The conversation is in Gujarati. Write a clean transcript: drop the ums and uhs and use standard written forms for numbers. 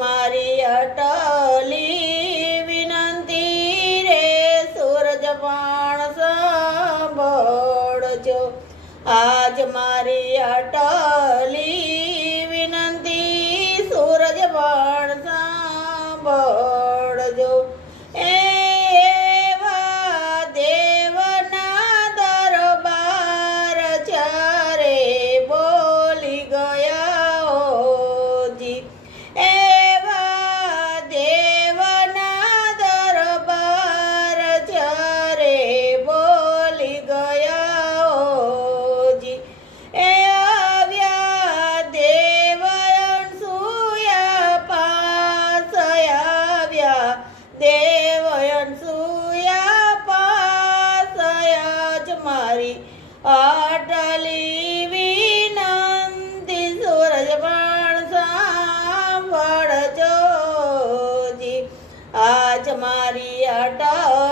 મારી અટલી વિનંતી રે સૂરજ પણ સાંભળજો આજ મારી અટલી વિનંતી સૂરજ પણ સાંભળજો એવા દેવના દરબાર ચારે બોલી ગયા ઓજી એવા દેવના દરબાર ચારે બોલી ગયા ઓજી એ આવ્યા દેવ અનસૂયા પાસ આવ્યા દેવ અનસૂયા પાસ આજ મારી અટલી વિનંતી સૂરજ પણ સાંભળજો જી આજ મારી અટલી